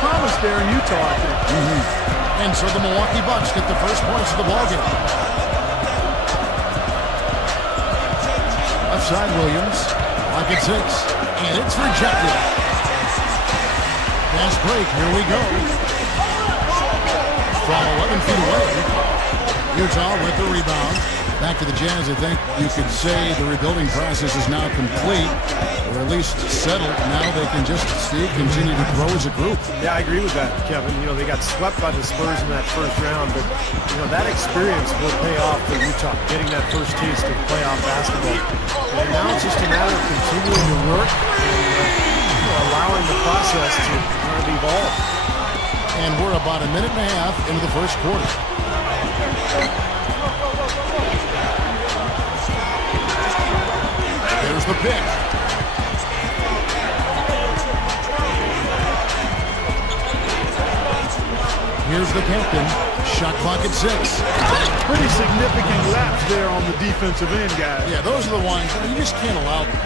promise there in Utah, I think. And so the Milwaukee Bucks get the first points of the ballgame. Left side, Williams. Clock at 6. And it's rejected. Fast break. Here we go. From 11 feet away. Utah with the rebound. Back to the Jazz. I think you could say the rebuilding process is now complete, or at least settled. Now they can just, Steve, continue to grow as a group. Yeah, I agree with that, Kevin. You know, they got swept by the Spurs in that first round, but, you know, that experience will pay off for Utah, getting that first taste of playoff basketball. And now it's just a matter of continuing to work and allowing the process to kind of evolve. And we're about a minute and a half into the first quarter. There's the pick. Here's the captain. Shot clock at 6. Pretty significant laps there on the defensive end, guys. Yeah, those are the ones you just can't allow them.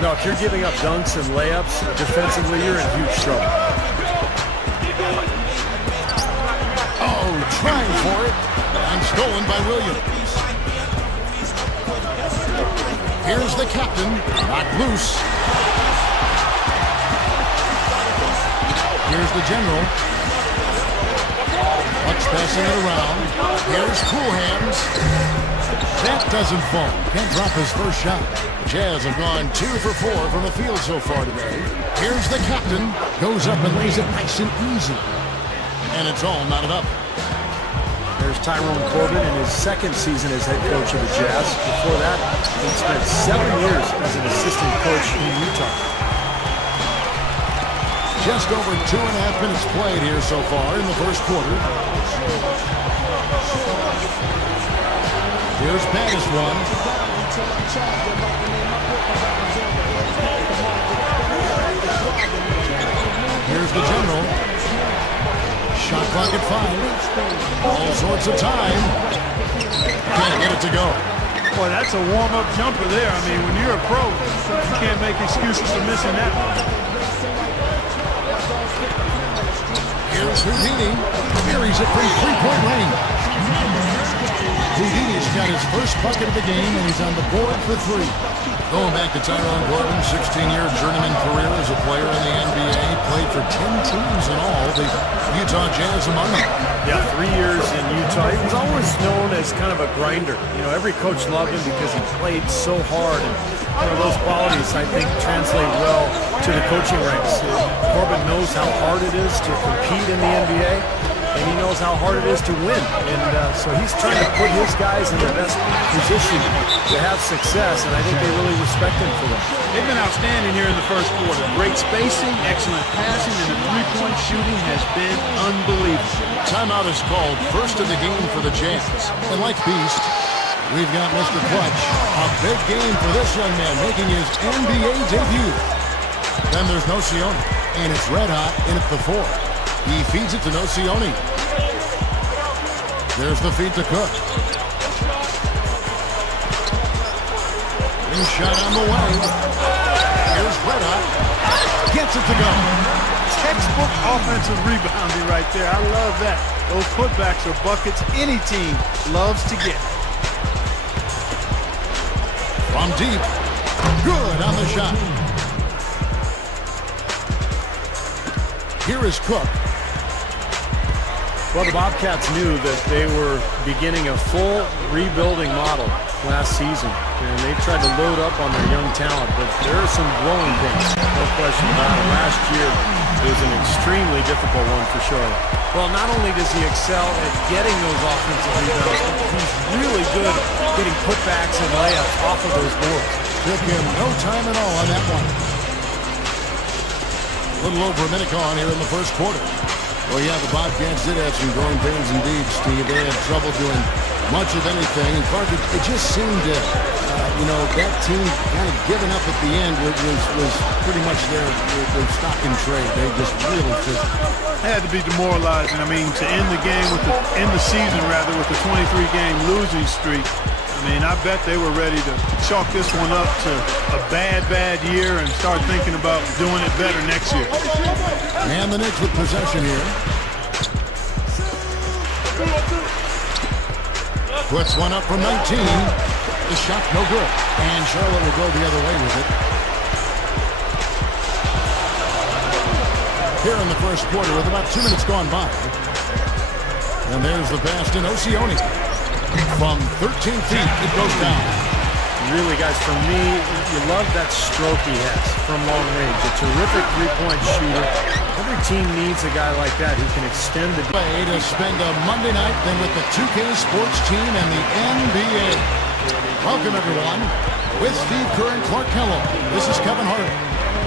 No, if you're giving up dunks and layups defensively, you're in huge trouble. Oh, trying for it. And stolen by Williams. Here's the captain. Knocked loose. Here's the general. Bucks passing it around. Here's Cool Hands. That doesn't fall. Can't drop his first shot. The Jazz have gone 2 for 4 from the field so far today. Here's the captain. Goes up and lays it nice and easy. And it's all knotted up. There's Tyrone Corbin in his second season as head coach of the Jazz. Before that, he spent 7 years as an assistant coach in Utah. Just over 2.5 minutes played here so far in the first quarter. Here's Pattis one. Here's the general. Shot clock at 5. All sorts of time. Can't get it to go. Boy, that's a warm-up jumper there. I mean, when you're a pro, you can't make excuses for missing that one. Here's Houdini. Buries it from three-point range. Houdini's got his first bucket of the game, and he's on the board for 3. Going back to Tyrone Corbin, 16-year journeyman career as a player in the NBA. Played for 10 teams in all, the Utah Jazz among them. Yeah, 3 years in Utah. He was always known as kind of a grinder. You know, every coach loved him because he played so hard. And one of those qualities, I think, translate well to the coaching ranks. Corbin knows how hard it is to compete in the NBA, and he knows how hard it is to win. And so he's trying to put his guys in the best position to have success, and I think they really respect him for that. They've been outstanding here in the first quarter. Great spacing, excellent passing, and the three-point shooting has been unbelievable. Timeout is called, first of the game for the Jazz. And like Beast, we've got Mr. Clutch. A big game for this young man making his NBA debut. Then there's Nocioni, and it's red hot in at the 4. He feeds it to Nocioni. There's the feed to Cook. Ring shot on the way. Here's red hot. Gets it to go. Textbook offensive rebounding right there. I love that. Those putbacks are buckets any team loves to get. From deep. Good on the shot. Here is Cook. Well, the Bobcats knew that they were beginning a full rebuilding model last season, and they tried to load up on their young talent, but there are some growing pains, no question about it. Last year was an extremely difficult one for Charlotte. Well, not only does he excel at getting those offensive rebounds, but he's really good at getting putbacks and layups off of those boards. Took him no time at all on that one. A little over a minute gone here in the first quarter. Well, yeah, the Bobcats did have some growing pains indeed, Steve. They had trouble doing much of anything. In fact, it just seemed to, that team kind of giving up at the end was pretty much their stock in trade. They just really physical. Had to be demoralizing. I mean, to end the game end the season rather with a 23-game losing streak. I mean, I bet they were ready to chalk this one up to a bad year and start thinking about doing it better next year. And the Knicks with possession here. Puts one up from 19. The shot no good. And Charlotte will go the other way with it. Here in the first quarter with about 2 minutes gone by. And there's the pass to Oceone. From 13 feet, it goes down. Really, guys, for me, you love that stroke he has from long range. A terrific three-point shooter. Every team needs a guy like that who can extend the Way to spend a Monday night then with the 2K Sports team and the NBA. Welcome, everyone. With Steve Kerr and Clark Kellogg, this is Kevin Hart.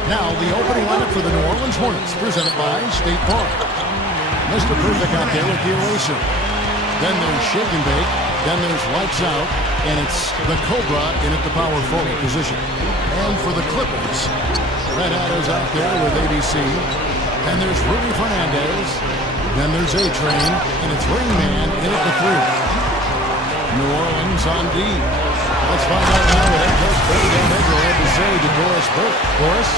Now, the opening lineup for the New Orleans Hornets, presented by State Farm. Mr. Perfect out there with the eraser. Then there's Shake and Bake. Then there's Lights Out. And it's the Cobra in at the power forward position. And for the Clippers, Red Hatter's out there with ABC. Then there's Rudy Fernandez. Then there's A-Train. And it's Rain Man in at the 3. New Orleans on D. Let's find out now what head coach Barry Van Egger had to say to Doris Burke. Doris?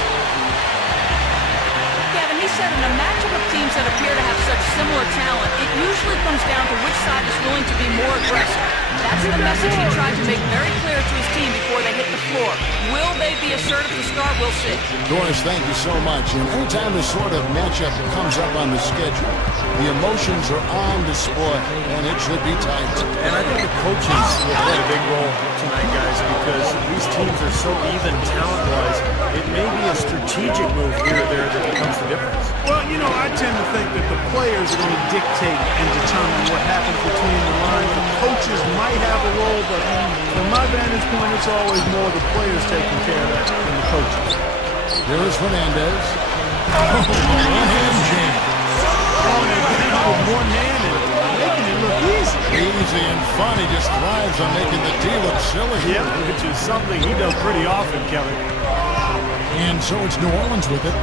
Kevin, he said in a matchup of teams that appear to have such similar talent, it usually comes down to which side is willing to be more aggressive. That's the message he tried to make very clear to his team before they hit the floor. Will they be assertive to start? We'll see. Doris, thank you so much. And anytime this sort of matchup comes up on the schedule, the emotions are on display, and it should be tight. And I think the coaches will play a big role tonight, guys, because these teams are so even talent-wise. It may be a strategic move here or there that becomes the difference. Well, you know, I tend to think that the players are going to dictate and determine what happens between the lines. The coaches might have a role, but from my vantage point, it's always more the players taking care of that than the coaches. Here is Fernandez. Oh, one-hand jam. Throwing it down with one hand and making it look easy. Easy and fun. He just thrives on making the D look silly. Yeah, which is something he does pretty often, Kevin. And so it's New Orleans with it.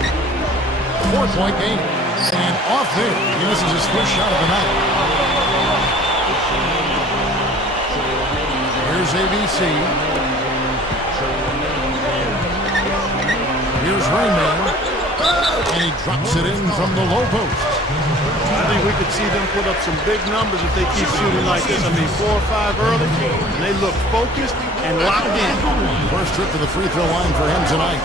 4-point game. And off there. He misses his first shot of the night. Here's ABC. Here's Raymond. And he drops it in from the low post. I think we could see them put up some big numbers if they keep shooting like this. I mean, 4 or 5 early, and they look focused and locked in. First trip to the free throw line for him tonight.